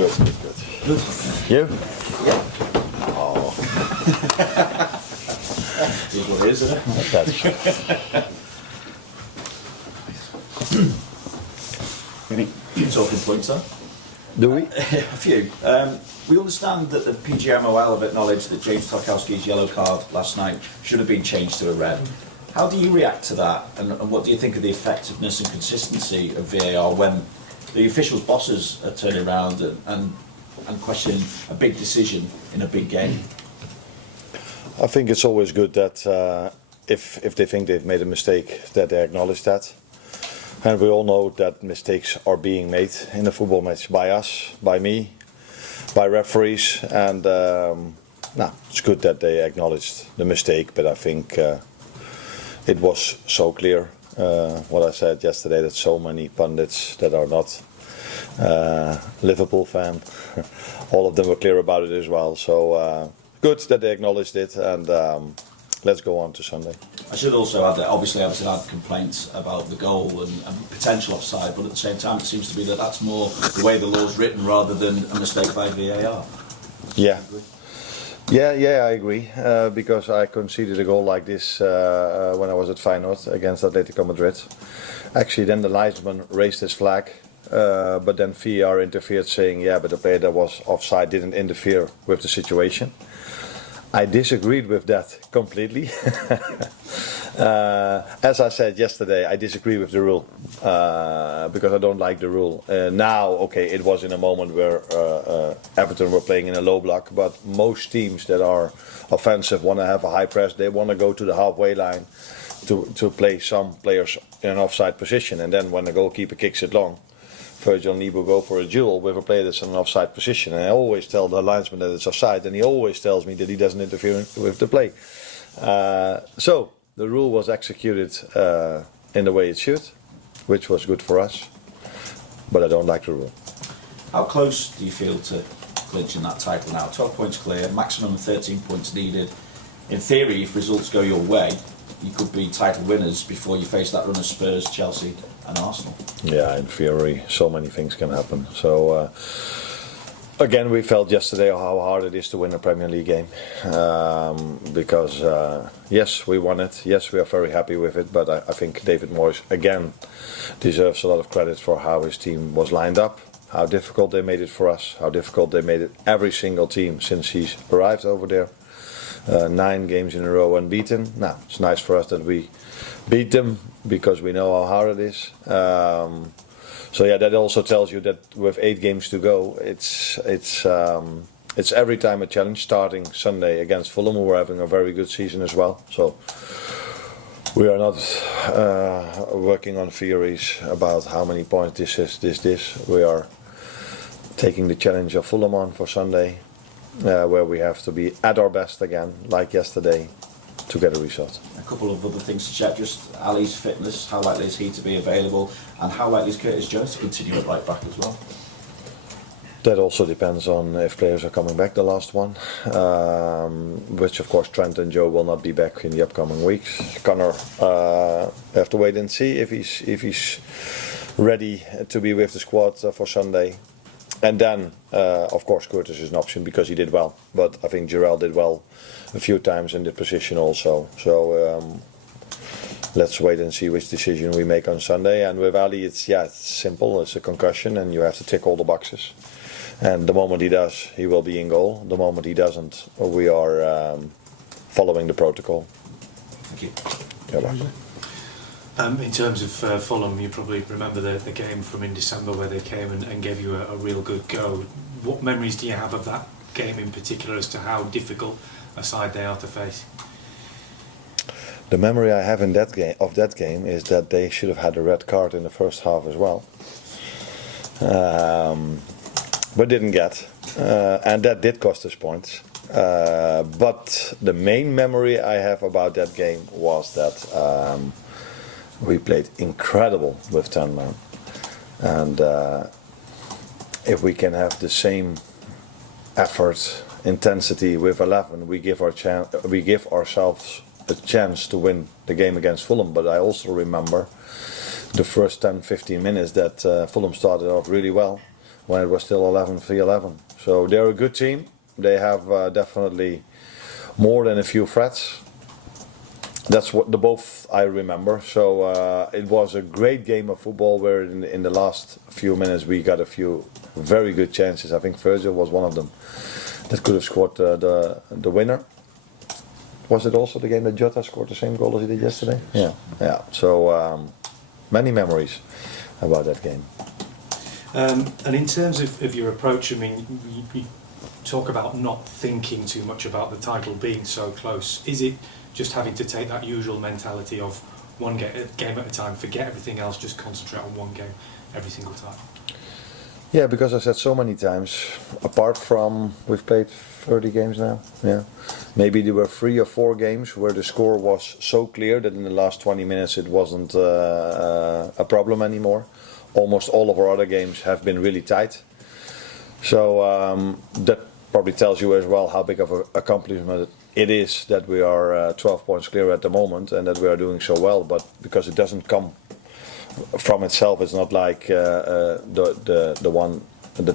Good. You? Yeah. Oh. Is what it is, isn't it? That's Any talking points, though? Do we? A few. We understand that the PGMOL have acknowledged that James Tarkowski's yellow card last night should have been changed to a red. How do you react to that, and what do you think of the effectiveness and consistency of VAR when the officials' bosses are turning around and questioning a big decision in a big game? I think it's always good that if they think they've made a mistake, that they acknowledge that. And we all know that mistakes are being made in a football match by us, by me, by referees, and it's good that they acknowledged the mistake. But I think it was so clear what I said yesterday, that so many pundits that are not Liverpool fan, all of them were clear about it as well. So good that they acknowledged it, and let's go on to Sunday. I should also add that obviously I've had complaints about the goal and potential offside, but at the same time it seems to be that that's more the way the law's written rather than a mistake by VAR. Yeah. Yeah, I agree. Because I conceded a goal like this when I was at Feyenoord against Atletico Madrid. Actually, then the linesman raised his flag, but then VAR interfered, saying, yeah, but the player that was offside didn't interfere with the situation. I disagreed with that completely. As I said yesterday, I disagree with the rule because I don't like the rule. Now, okay, it was in a moment where Everton were playing in a low block, but most teams that are offensive want to have a high press. They want to go to the halfway line to play some players in an offside position, and then when the goalkeeper kicks it long, Virgil Need will go for a duel with a player that's in an offside position. And I always tell the linesman that it's offside, and he always tells me that he doesn't interfere with the play. So the rule was executed in the way it should, which was good for us. But I don't like the rule. How close do you feel to clinching that title now? 12 points clear, maximum 13 points needed. In theory, if results go your way, you could be title winners before you face that run of Spurs, Chelsea and Arsenal. Yeah, in theory, so many things can happen. So again, we felt yesterday how hard it is to win a Premier League game. Because yes, we won it. Yes, we are very happy with it. But I think David Moyes again deserves a lot of credit for how his team was lined up, how difficult they made it for us, how difficult they made it every single team since he's arrived over there. 9 games in a row unbeaten. Now, it's nice for us that we beat them because we know how hard it is. So yeah, that also tells you that with 8 games to go, it's every time a challenge. Starting Sunday against Fulham, who are having a very good season as well. So we are not working on theories about how many points this is. We are taking the challenge of Fulham on for Sunday. Where we have to be at our best again, like yesterday, to get a result. A couple of other things to check, just Ali's fitness, how likely is he to be available, and how likely is Curtis Jones to continue at right back as well? That also depends on if players are coming back, the last one, which of course Trent and Joe will not be back in the upcoming weeks. Connor, have to wait and see if he's ready to be with the squad for Sunday. And then, of course, Curtis is an option because he did well. But I think Jarell did well a few times in the position also. So let's wait and see which decision we make on Sunday. And with Ali, it's simple. It's a concussion, and you have to tick all the boxes. And the moment he does, he will be in goal. The moment he doesn't, we are following the protocol. Thank you. You're welcome. In terms of Fulham, you probably remember the game from in December where they came and gave you a real good go. What memories do you have of that game in particular as to how difficult a side they are to face? The memory I have in that game is that they should have had a red card in the first half as well, but didn't get, and that did cost us points. But the main memory I have about that game was that we played incredible with 10 men, and if we can have the same effort, intensity with 11, we give ourselves a chance to win the game against Fulham. But I also remember the first 10-15 minutes that Fulham started off really well. when it was still 11-11. So they're a good team. They have definitely more than a few threats. That's what the both I remember. So it was a great game of football where in the last few minutes we got a few very good chances. I think Virgil was one of them that could have scored the winner. Was it also the game that Jota scored the same goal as he did yesterday? Yeah. So many memories about that game. And in terms of your approach, I mean, you talk about not thinking too much about the title being so close. Is it just having to take that usual mentality of one game at a time, forget everything else, just concentrate on one game every single time? Yeah, because I said so many times, apart from, we've played 30 games now, maybe there were 3 or 4 games where the score was so clear that in the last 20 minutes it wasn't a problem anymore. Almost all of our other games have been really tight. So that probably tells you as well how big of an accomplishment it is that we are 12 points clear at the moment and that we are doing so well. But because it doesn't come from itself, it's not like the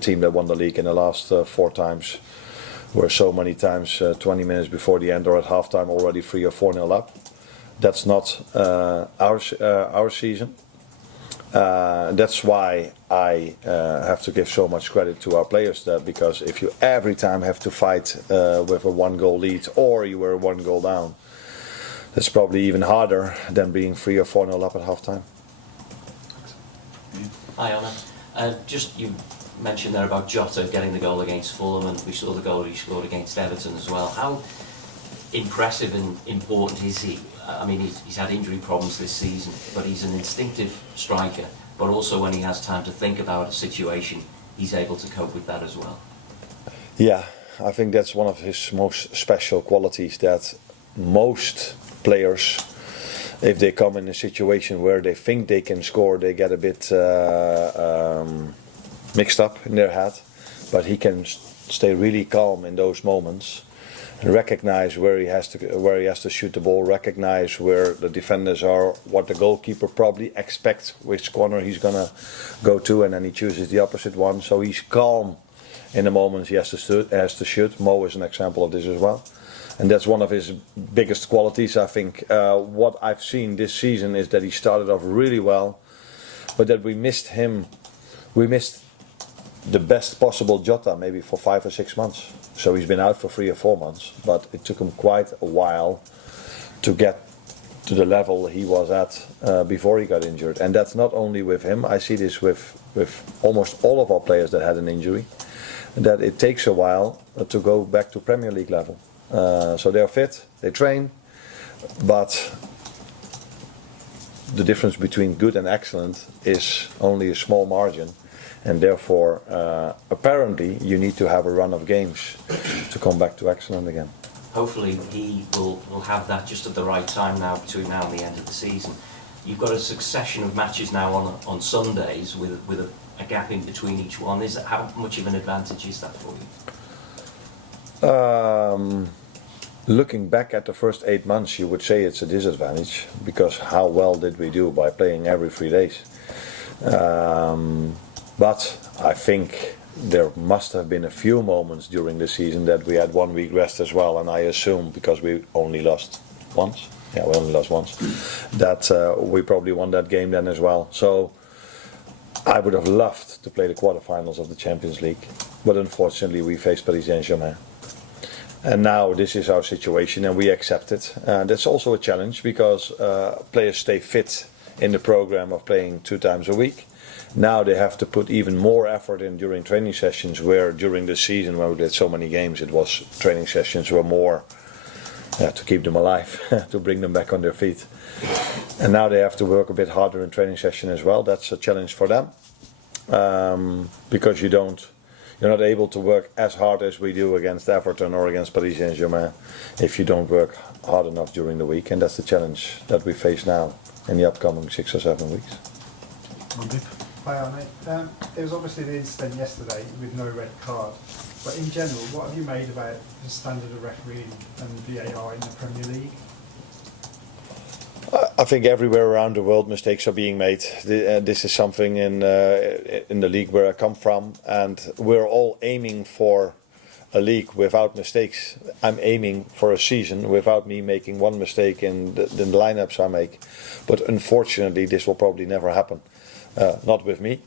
team that won the league in the last 4 times were so many times 20 minutes before the end or at halftime already 3 or 4-0 up. That's not our season. That's why I have to give so much credit to our players, that because if you every time have to fight with a 1-goal lead or you were 1 goal down, that's probably even harder than being 3 or 4-0 up at halftime. Hi Arne. Just you mentioned there about Jota getting the goal against Fulham, and we saw the goal he scored against Everton as well. How impressive and important is he? I mean, he's had injury problems this season, but he's an instinctive striker. But also when he has time to think about a situation, he's able to cope with that as well. Yeah, I think that's one of his most special qualities, that most players, if they come in a situation where they think they can score, they get a bit mixed up in their head. But he can stay really calm in those moments and recognize where he has to shoot the ball, recognize where the defenders are, what the goalkeeper probably expects, which corner he's gonna go to, and then he chooses the opposite one. So he's calm in the moments he has to shoot. Mo is an example of this as well. And that's one of his biggest qualities, I think. What I've seen this season is that he started off really well, but that we missed him. We missed the best possible Jota maybe for 5 or 6 months. So he's been out for 3 or 4 months, but it took him quite a while to get to the level he was at before he got injured. And that's not only with him. I see this with almost all of our players that had an injury, that it takes a while to go back to Premier League level. So they're fit, they train, but the difference between good and excellent is only a small margin, and therefore apparently you need to have a run of games to come back to excellent again. Hopefully he will have that just at the right time now, between now and the end of the season. You've got a succession of matches now on Sundays with a gap in between each one. How much of an advantage is that for you? Looking back at the first 8 months, you would say it's a disadvantage, because how well did we do by playing every 3 days? But I think there must have been a few moments during the season that we had 1 week rest as well, and I assume because we only lost once, that we probably won that game then as well. So I would have loved to play the quarterfinals of the Champions League, but unfortunately we faced Paris Saint-Germain. And now this is our situation and we accept it. That's also a challenge, because players stay fit in the program of playing 2 times a week. Now they have to put even more effort in during training sessions, where during the season when we did so many games, it was training sessions were more to keep them alive, to bring them back on their feet. And now they have to work a bit harder in training session as well. That's a challenge for them, because you're not able to work as hard as we do against Everton or against Paris Saint-Germain if you don't work hard enough during the week. And that's the challenge that we face now in the upcoming 6 or 7 weeks. Hi Arne. There was obviously the incident yesterday with no red card, but in general, what have you made about the standard of refereeing and VAR in the Premier League? I think everywhere around the world mistakes are being made. This is something in the league where I come from, and we're all aiming for a league without mistakes. I'm aiming for a season without me making one mistake in the lineups I make. But unfortunately, this will probably never happen. Not with me,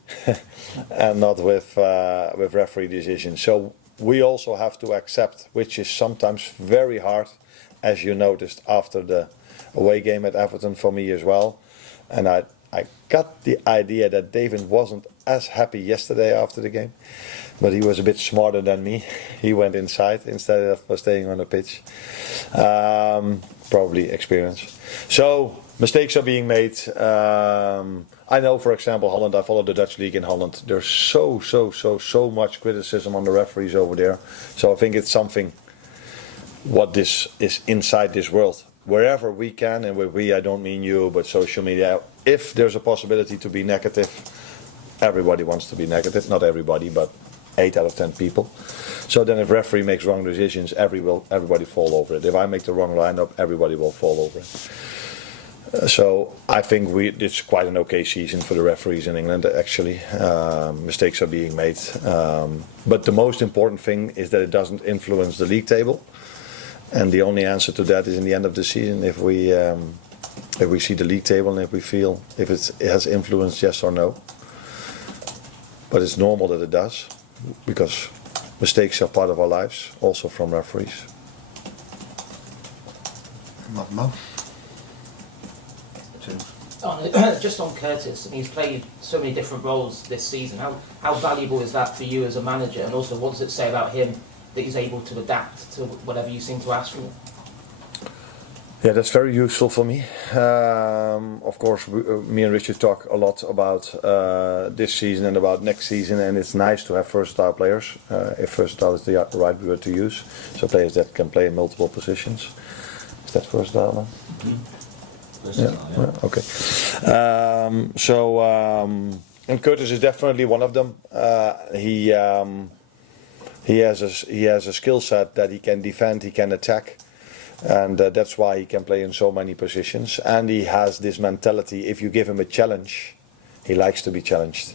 and not with referee decisions. So we also have to accept, which is sometimes very hard, as you noticed after the away game at Everton for me as well. And I got the idea that David wasn't as happy yesterday after the game, but he was a bit smarter than me. He went inside instead of staying on the pitch. Probably experience. So mistakes are being made. I know, for example, Holland. I follow the Dutch league in Holland. There's so much criticism on the referees over there. So I think it's something. What this is inside this world. Wherever we can, and with we I don't mean you, but social media. If there's a possibility to be negative, everybody wants to be negative. Not everybody, but 8 out of 10 people. So then, if referee makes wrong decisions, everybody fall over it. If I make the wrong lineup, everybody will fall over it. So I think it's quite an okay season for the referees in England. Actually, mistakes are being made, but the most important thing is that it doesn't influence the league table. And the only answer to that is in the end of the season, if we see the league table and if we feel if it has influence, yes or no. But it's normal that it does, because mistakes are part of our lives, also from referees. Mo. Just on Curtis, I mean, he's played so many different roles this season. How valuable is that for you as a manager? And also, what does it say about him that he's able to adapt to whatever you seem to ask from him? Yeah, that's very useful for me. Of course, me and Richard talk a lot about this season and about next season, and it's nice to have versatile players, if versatile is the right word to use. So players that can play in multiple positions. Is that versatile now? Mm-hmm. Yeah. Okay. And Curtis is definitely one of them. He has a skill set that he can defend, he can attack, and that's why he can play in so many positions. And he has this mentality: if you give him a challenge, he likes to be challenged.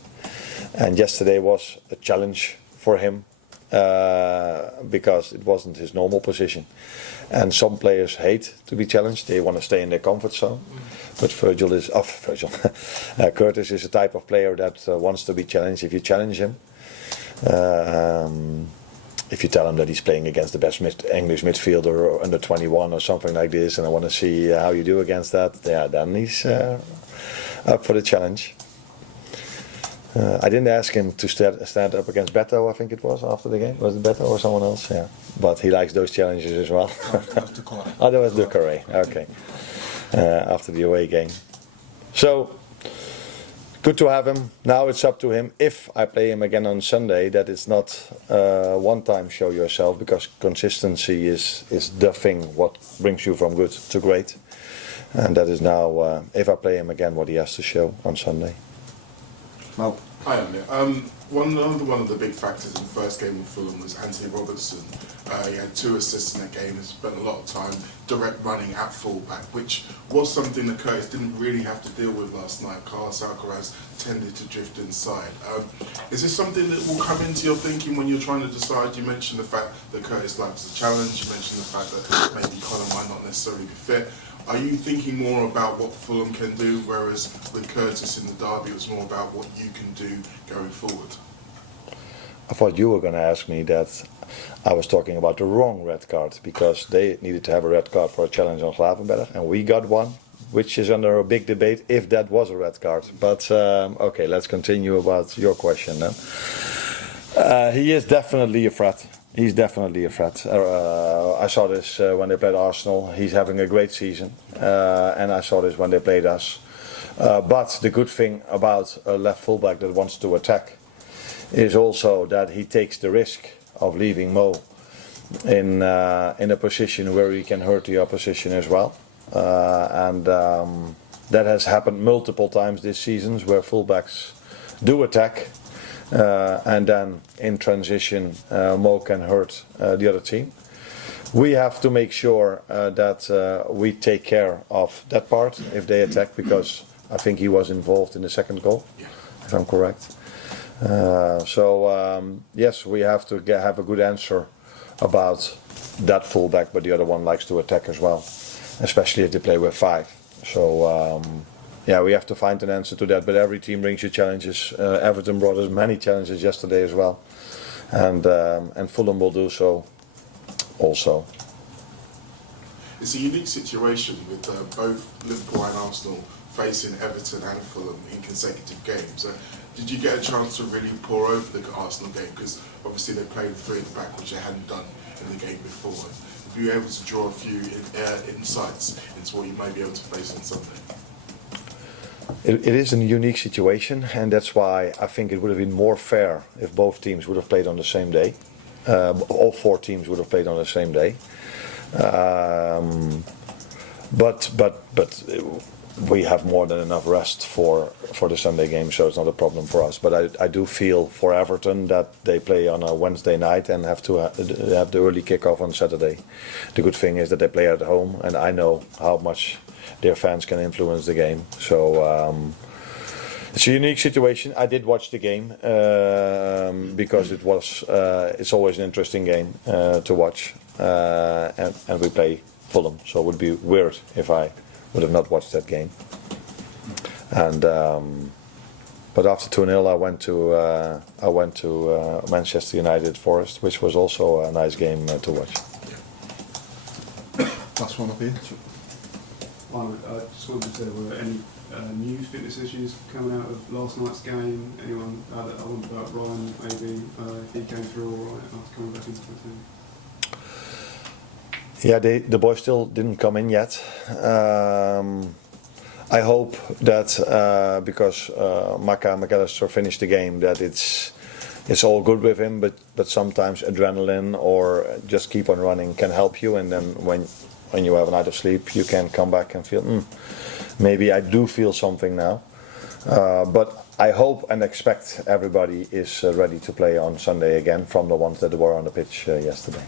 And yesterday was a challenge for him because it wasn't his normal position. And some players hate to be challenged; they want to stay in their comfort zone. But Curtis is a type of player that wants to be challenged. If you challenge him. If you tell him that he's playing against the best English midfielder or under 21 or something like this, and I want to see how you do against that, yeah, then he's up for the challenge. I didn't ask him to stand up against Beto, I think it was, after the game. Was it Beto or someone else? Yeah. But he likes those challenges as well. Oh, that was Ducoré. Okay. After the away game. So, good to have him. Now it's up to him. If I play him again on Sunday, that it's not one time show yourself, because consistency is the thing what brings you from good to great. And that is now, if I play him again, what he has to show on Sunday. Well, Hi, Arne. One of the big factors in the first game with Fulham was Antonee Robinson. He had 2 assists in that game and spent a lot of time direct running at fullback, which was something that Curtis didn't really have to deal with last night. Carlos Alcaraz tended to drift inside. Is this something that will come into your thinking when you're trying to decide? You mentioned the fact that Curtis likes the challenge. You mentioned the fact that maybe Connor might not necessarily be fit. Are you thinking more about what Fulham can do, whereas with Curtis in the derby it was more about what you can do going forward? I thought you were going to ask me that I was talking about the wrong red card, because they needed to have a red card for a challenge on Slavenberg, and we got one, which is under a big debate if that was a red card. But okay, let's continue about your question then. He is definitely a threat. He's definitely a threat. I saw this when they played Arsenal. He's having a great season, and I saw this when they played us. But the good thing about a left fullback that wants to attack is also that he takes the risk of leaving Mo in a position where he can hurt the opposition as well. And that has happened multiple times this season, where fullbacks do attack. And then in transition, Mo can hurt the other team. We have to make sure that we take care of that part if they attack, because I think he was involved in the second goal, if I'm correct. Yes, we have to have a good answer about that fullback, but the other one likes to attack as well, especially if they play with 5. So we have to find an answer to that. But every team brings you challenges. Everton brought us many challenges yesterday as well, and Fulham will do so also. It's a unique situation with both Liverpool and Arsenal facing Everton and Fulham in consecutive games. Did you get a chance to really pour over the Arsenal game? Because obviously they played 3 at the back, which they hadn't done in the game before. Were you able to draw a few insights into what you may be able to face on Sunday? It is a unique situation, and that's why I think it would have been more fair if both teams would have played on the same day. All 4 teams would have played on the same day. But we have more than enough rest for the Sunday game, so it's not a problem for us. But I do feel for Everton that they play on a Wednesday night and have to have the early kickoff on Saturday. The good thing is that they play at home, and I know how much their fans can influence the game. So it's a unique situation. I did watch the game because it's always an interesting game to watch, and we play Fulham, so it would be weird if I would have not watched that game. And but after 2-0, I went to Manchester United Forest, which was also a nice game to watch. Last one up here. I just wondered if there were any new fitness issues coming out of last night's game. Anyone? I wonder about Ryan, maybe if he came through all right after coming back into the team. Yeah, the boys still didn't come in yet. I hope that because McAllister finished the game, that it's all good with him. But sometimes adrenaline or just keep on running can help you, and then when you have a night of sleep, you can come back and feel maybe I do feel something now. But I hope and expect everybody is ready to play on Sunday again, from the ones that were on the pitch yesterday.